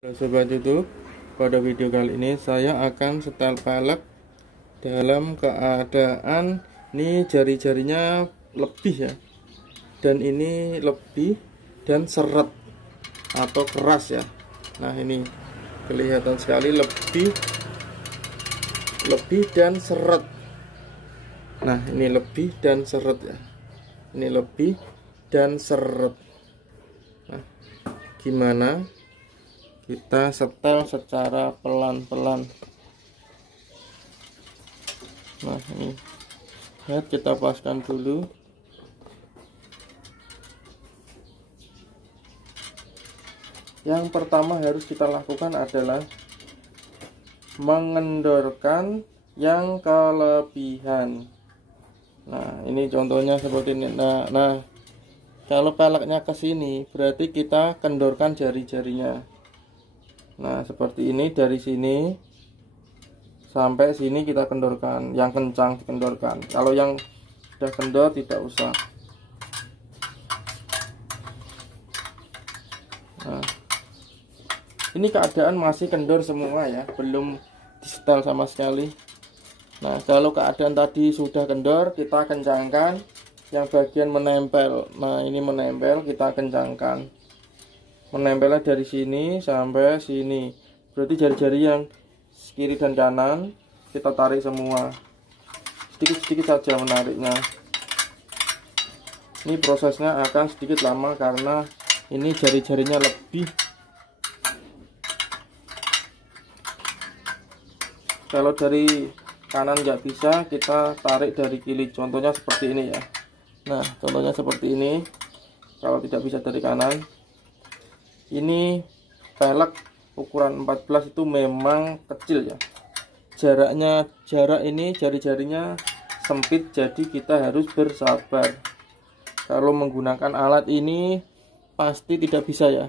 Halo Sobat YouTube, pada video kali ini saya akan setel pelek dalam keadaan ini jari-jarinya lebih ya, dan ini lebih dan seret atau keras ya. Nah ini kelihatan sekali lebih dan seret. Nah ini lebih dan seret ya, ini lebih dan seret. Nah gimana kita setel secara pelan-pelan. Nah ini lihat, kita paskan dulu. Yang pertama harus kita lakukan adalah mengendorkan yang kelebihan. Nah ini contohnya seperti ini. Nah kalau peleknya ke sini berarti kita kendorkan jari-jarinya. Nah seperti ini, dari sini sampai sini kita kendorkan, yang kencang dikendorkan. Kalau yang sudah kendor tidak usah. Nah ini keadaan masih kendor semua ya, belum di setel sama sekali. Nah kalau keadaan tadi sudah kendor, kita kencangkan yang bagian menempel. Nah ini menempel, kita kencangkan. Menempelnya dari sini sampai sini, berarti jari-jari yang kiri dan kanan kita tarik semua, sedikit-sedikit saja menariknya. Ini prosesnya akan sedikit lama karena ini jari-jarinya lebih. Kalau dari kanan nggak bisa, kita tarik dari kiri, contohnya seperti ini ya. Nah contohnya seperti ini. Kalau tidak bisa dari kanan, ini pelek ukuran 14 itu memang kecil ya. Jarak ini jari-jarinya sempit, jadi kita harus bersabar. Kalau menggunakan alat ini pasti tidak bisa ya.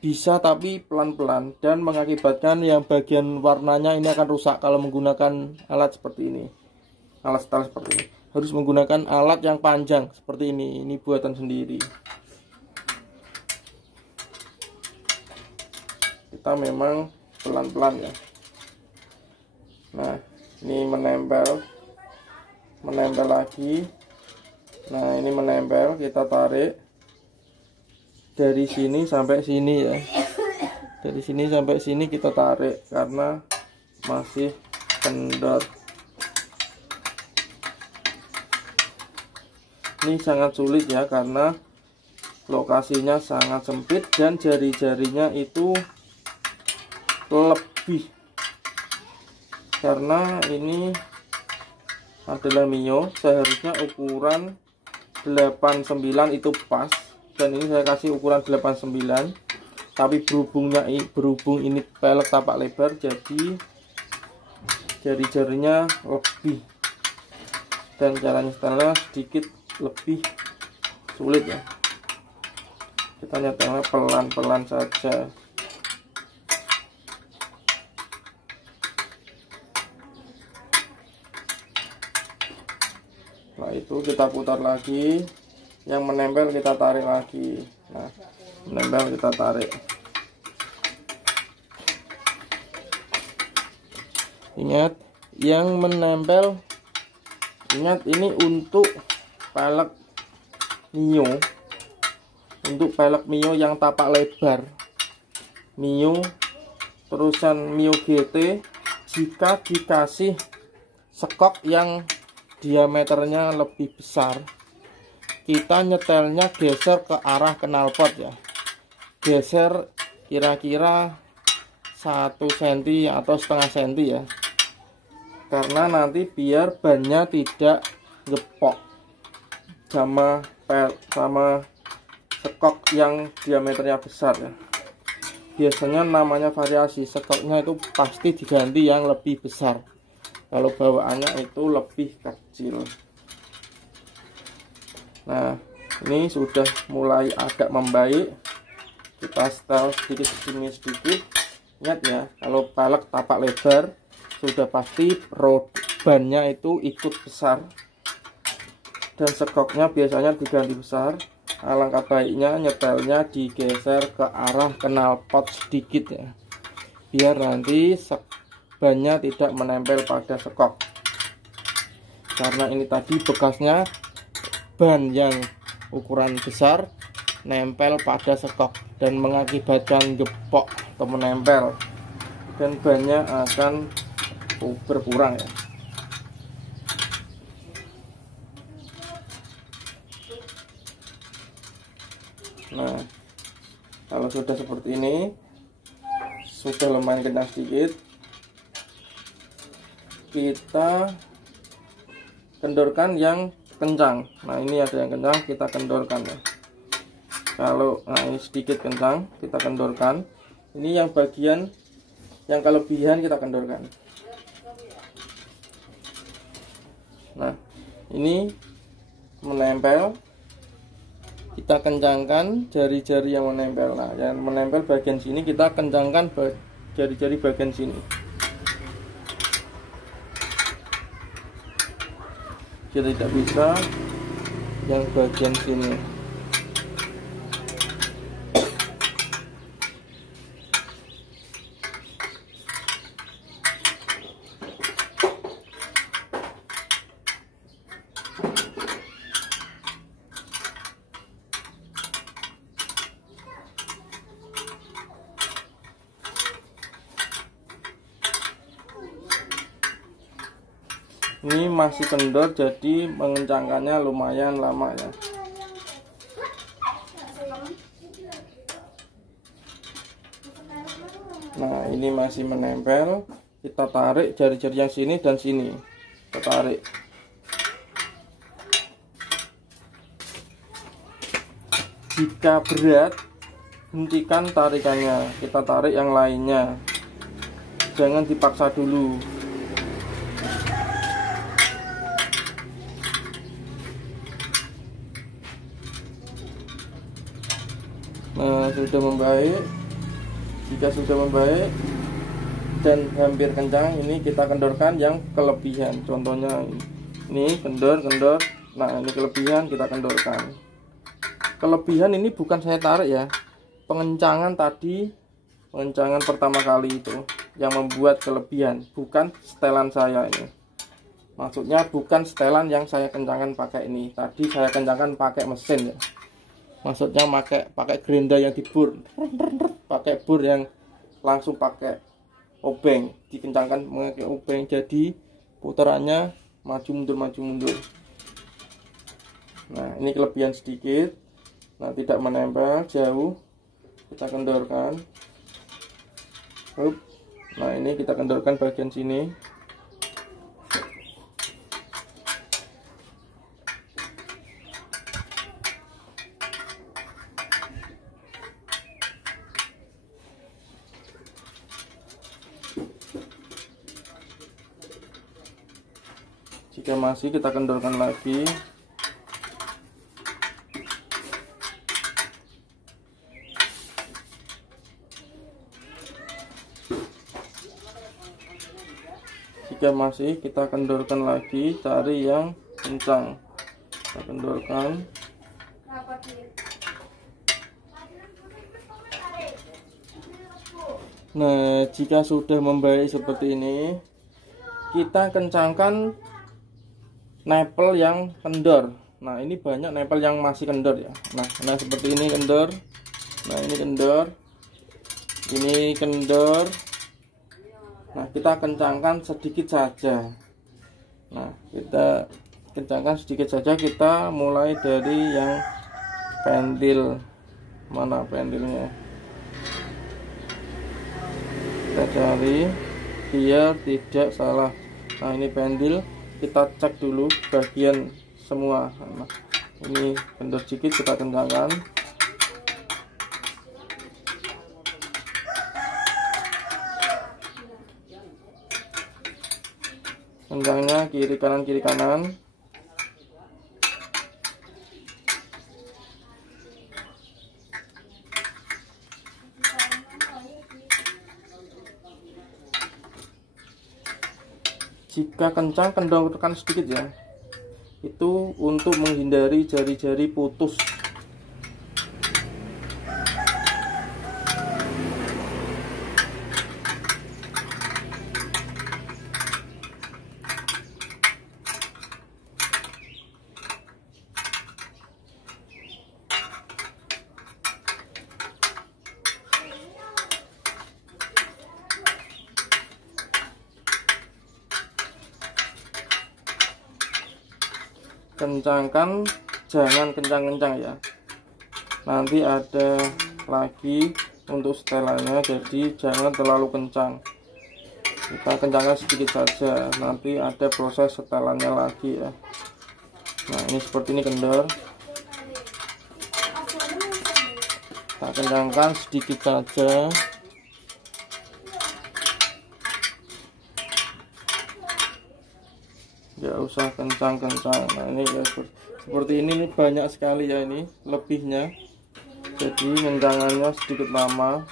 Bisa tapi pelan-pelan, dan mengakibatkan yang bagian warnanya ini akan rusak kalau menggunakan alat seperti ini. Alat setel seperti ini. Harus menggunakan alat yang panjang seperti ini. Ini buatan sendiri. Kita memang pelan-pelan ya. Nah ini menempel lagi. Nah ini menempel, kita tarik dari sini sampai sini ya. Dari sini sampai sini kita tarik karena masih kendor. Ini sangat sulit ya, karena lokasinya sangat sempit dan jari-jarinya itu lebih, karena ini adalah Mio. Seharusnya ukuran 89 itu pas, dan ini saya kasih ukuran 89, tapi berhubung ini pelek tapak lebar, jadi jari-jarinya lebih, dan caranya setelnya sedikit lebih sulit ya. Kita nyetelnya pelan-pelan saja. Nah itu kita putar lagi, yang menempel kita tarik lagi. Nah menempel kita tarik. Ingat, yang menempel, ingat ini untuk pelek Mio, untuk pelek Mio yang tapak lebar, Mio terusan Mio GT. Jika dikasih sekok yang diameternya lebih besar, kita nyetelnya geser ke arah knalpot ya. Geser kira-kira 1 cm atau setengah cm ya, karena nanti biar bannya tidak gepok sama sekok yang diameternya besar ya. Biasanya namanya variasi, sekoknya itu pasti diganti yang lebih besar kalau bawaannya itu lebih kecil. Nah ini sudah mulai agak membaik, kita setel sedikit demi sedikit. Ingat ya, kalau pelek tapak lebar sudah pasti bannya itu ikut besar, dan sekoknya biasanya diganti besar. Alangkah baiknya nyetelnya digeser ke arah knalpot sedikit ya. biar nanti bannya tidak menempel pada sekop. Karena ini tadi bekasnya ban yang ukuran besar nempel pada sekop dan mengakibatkan gepok atau menempel, dan bannya akan berkurang ya. Nah, kalau sudah seperti ini, sudah lumayan kencang sedikit, kita kendorkan yang kencang. Nah, ini ada yang kencang, kita kendorkan ya. Kalau ini sedikit kencang, kita kendorkan. Ini yang bagian yang kelebihan kita kendorkan. Nah, ini menempel, kita kencangkan jari-jari yang menempel. Nah, yang menempel bagian sini kita kencangkan jari-jari bagian sini. Jadi tidak bisa yang bagian sini. Ini masih kendor, jadi mengencangkannya lumayan lama ya. Nah, ini masih menempel, kita tarik jari-jari yang sini dan sini, kita tarik. Jika berat, hentikan tarikannya, kita tarik yang lainnya, jangan dipaksa dulu. Nah, sudah membaik. Jika sudah membaik dan hampir kencang, ini kita kendorkan yang kelebihan. Contohnya ini kendor. Nah, ini kelebihan, kita kendorkan. Kelebihan ini bukan saya tarik ya, pengencangan tadi, pengencangan pertama kali itu yang membuat kelebihan, bukan setelan saya ini. Maksudnya bukan setelan yang saya kencangkan pakai ini. Tadi saya kencangkan pakai mesin ya. Maksudnya pakai gerinda yang dibur, pakai bur yang langsung pakai obeng, dikencangkan memakai obeng, jadi putarannya maju mundur. Nah, ini kelebihan sedikit. Nah, tidak menempel jauh, kita kendorkan. Nah, ini kita kendorkan bagian sini. Jika masih, kita kendorkan lagi. Jika masih, kita kendorkan lagi, cari yang kencang, kita kendorkan. Nah, jika sudah membaik seperti ini, kita kencangkan nempel yang kendor. Nah, ini banyak nempel yang masih kendor ya. Nah seperti ini kendor. Nah, ini kendor. Ini kendor. Nah, kita kencangkan sedikit saja. Nah, kita kencangkan sedikit saja. Kita mulai dari yang pendil. Mana pendilnya? Kita cari biar tidak salah. Nah, ini pendil. Kita cek dulu bagian semua. Nah, ini kendor sedikit, kita kencangkan. Kencangnya kiri kanan. Jika kencang, kendorkan sedikit ya. Itu untuk menghindari jari-jari putus. kencangkan, jangan kencang-kencang ya, nanti ada lagi untuk setelannya, jadi jangan terlalu kencang, kita kencangkan sedikit saja, nanti ada proses setelannya lagi ya. Nah ini seperti ini kendor, kita kencangkan sedikit saja, nggak usah kencang-kencang. Nah ini ya seperti ini banyak sekali ya, ini lebihnya, jadi kencangannya sedikit lama.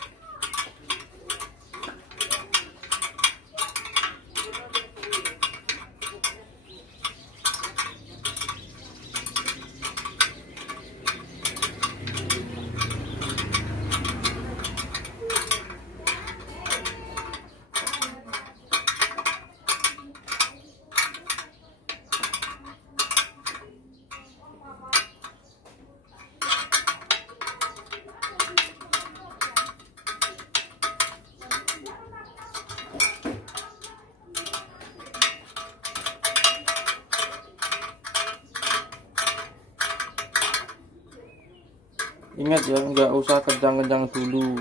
Ingat ya, nggak usah kencang-kencang dulu,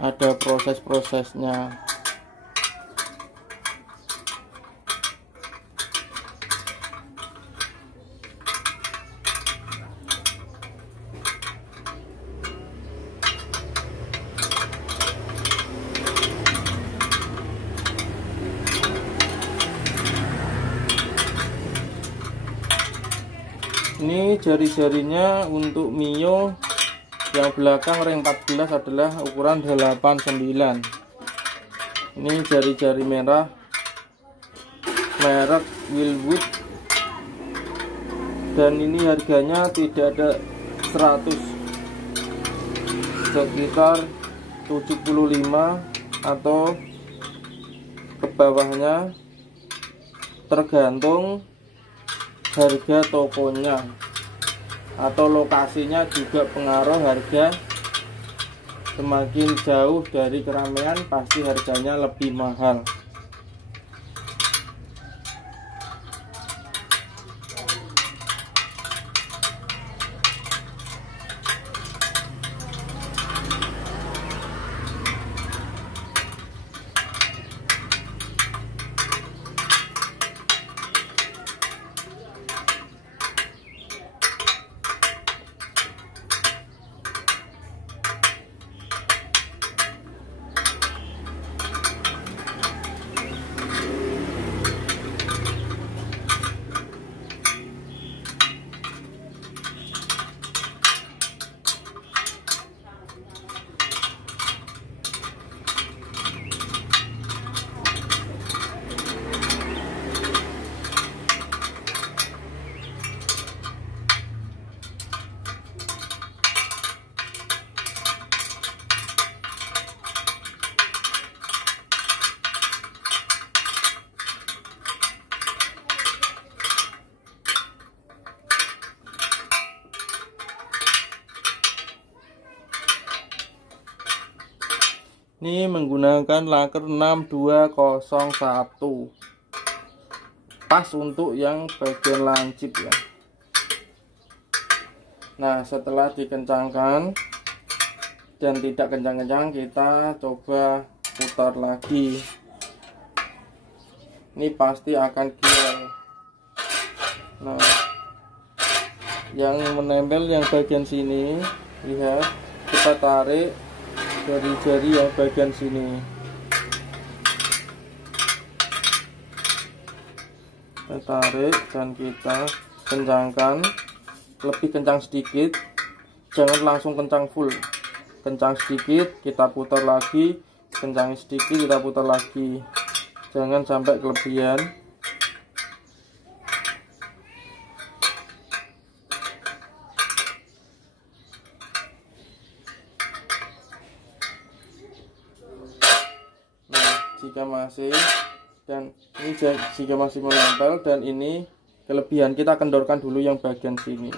ada proses-prosesnya. Ini jari-jarinya untuk Mio yang belakang ring 14 adalah ukuran 89. Ini jari-jari merah merek Wilwood, dan ini harganya tidak ada 100, sekitar 75 atau ke bawahnya, tergantung harga tokonya atau lokasinya juga pengaruh harga. Semakin jauh dari keramaian pasti harganya lebih mahal. Ini menggunakan laker 6201, pas untuk yang bagian lancip ya. Nah setelah dikencangkan dan tidak kencang-kencang, kita coba putar lagi. Ini pasti akan gial. Nah yang menempel yang bagian sini, lihat, kita tarik dari jari yang bagian sini, kita tarik dan kita kencangkan, lebih kencang sedikit, jangan langsung kencang full, kencang sedikit, kita putar lagi, kencang sedikit, kita putar lagi, jangan sampai kelebihan. Jika masih, dan ini jika masih menempel, dan ini kelebihan, kita kendorkan dulu yang bagian sini.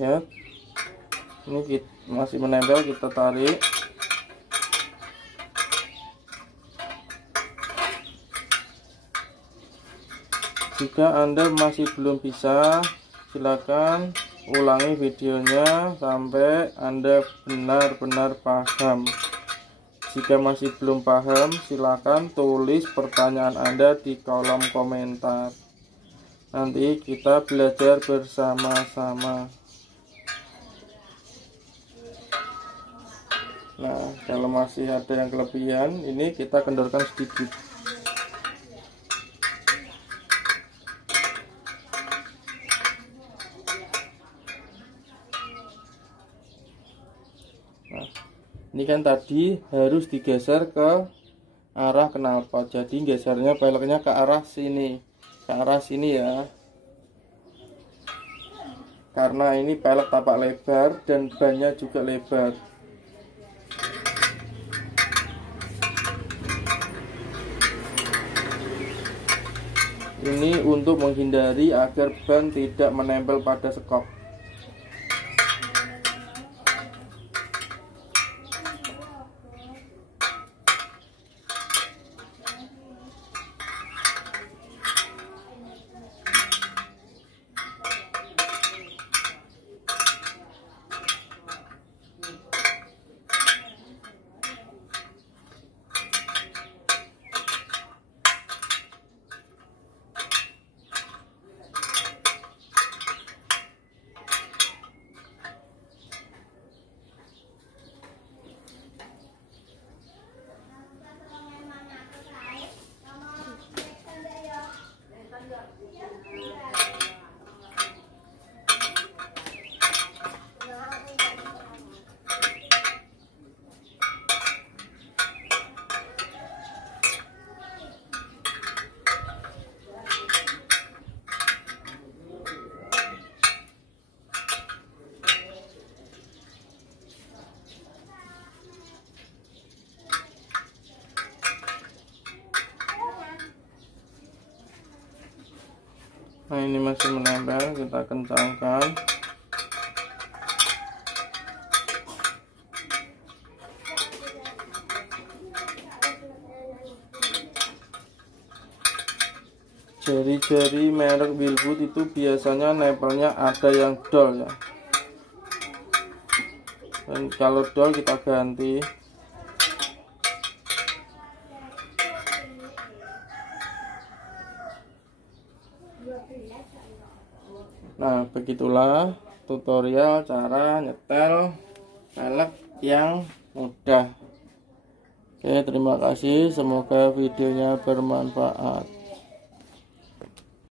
lihat ini masih menempel, kita tarik. Jika Anda masih belum bisa, silakan ulangi videonya sampai Anda benar-benar paham. Jika masih belum paham, silakan tulis pertanyaan Anda di kolom komentar. Nanti kita belajar bersama-sama. Nah, kalau masih ada yang kelebihan, ini kita kendorkan sedikit. Nah, ini kan tadi harus digeser ke arah knalpot, jadi gesernya peleknya ke arah sini, ya, karena ini pelek tapak lebar dan bannya juga lebar. Ini untuk menghindari agar ban tidak menempel pada sekop. Nah, ini masih menempel, kita kencangkan. Jari-jari merek Wilwood itu biasanya nempelnya ada yang dol ya, dan kalau dol kita ganti. Nah, begitulah tutorial cara nyetel pelek yang mudah. Oke, terima kasih, semoga videonya bermanfaat.